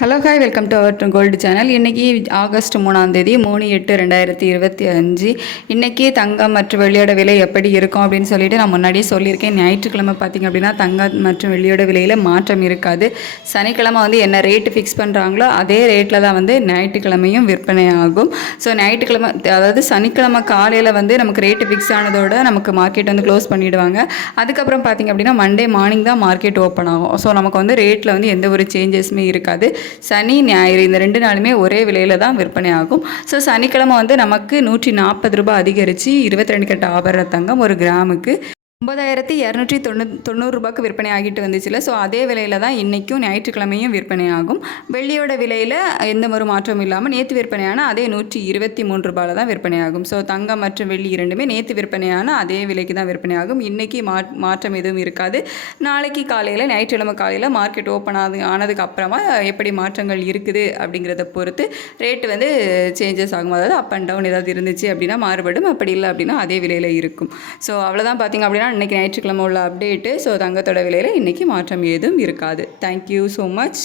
Hello hi welcome to our gold channel. இன்றைக்கி August 3ஆம் தேதி 3/8/2025. இன்றைக்கி தங்கம் மற்றும் வெள்ளியோட விலை எப்படி இருக்கும் அப்படின்னு சொல்லிட்டு நான் முன்னாடியே சொல்லியிருக்கேன். ஞாயிற்றுக்கிழமை பார்த்திங்க அப்படின்னா தங்கம் மற்றும் வெள்ளியோட விலையில் மாற்றம் இருக்காது. சனிக்கிழமை என்ன ரேட்டு ஃபிக்ஸ் பண்ணுறாங்களோ அதே ரேட்டில் தான் ஞாயிற்றுக்கிழமையும் விற்பனை ஆகும். ஸோ ஞாயிற்றுக்கிழமை அதாவது சனிக்கிழமை காலையில் நமக்கு ரேட்டு ஃபிக்ஸ் ஆனதோட நமக்கு மார்க்கெட் க்ளோஸ் பண்ணிவிடுவாங்க. அதுக்கப்புறம் பார்த்திங்க அப்படின்னா மண்டே மார்னிங் தான் மார்க்கெட் ஓப்பன் ஆகும். ஸோ நமக்கு ரேட்டில் எந்த ஒரு சேஞ்சஸுமே இருக்காது. சனி ஞாயிறு இந்த 2 நாளுமே ஒரே விலையில் தான் விற்பனை ஆகும். ஸோ சனிக்கிழமை நமக்கு 140 ரூபாய் அதிகரித்து 22 கட்ட ஆபரண தங்கம் ஒரு கிராமுக்கு 9,290 ரூபாய்க்கு விற்பனை ஆகிட்டு வந்துச்சுல. ஸோ அதே விலையில் தான் இன்றைக்கும் ஞாயிற்றுக்கிழமையும் விற்பனை ஆகும். வெள்ளியோட விலையில் எந்த ஒரு மாற்றமும் இல்லாமல் நேற்று விற்பனையான அதே 123 ரூபாயில் தான் விற்பனை ஆகும். ஸோ தங்கம் மற்றும் வெள்ளி இரண்டுமே நேற்று விற்பனையான அதே விலைக்கு தான் விற்பனை ஆகும். இன்றைக்கி மாற்றம் எதுவும் இருக்காது. நாளைக்கு காலையில் ஞாயிற்றுக்கிழமை காலையில் மார்க்கெட் ஓப்பன் ஆனதுக்கு அப்புறமா எப்படி மாற்றங்கள் இருக்குது அப்படிங்கிறத பொறுத்து ரேட்டு சேஞ்சஸ் ஆகும். அதாவது அப் அண்ட் டவுன் ஏதாவது இருந்துச்சு அப்படின்னா மாறுபடும், அப்படி இல்லை அப்படின்னா அதே விலையில் இருக்கும். ஸோ அவ்வளோதான் பார்த்திங்க அப்படின்னா இன்றைக்கி ஞாயிற்றுக்கிழமை உள்ள அப்டேட்டு. ஸோ தங்கத்தோட விலையில் இன்றைக்கி மாற்றம் ஏதும் இருக்காது. Thank you so much.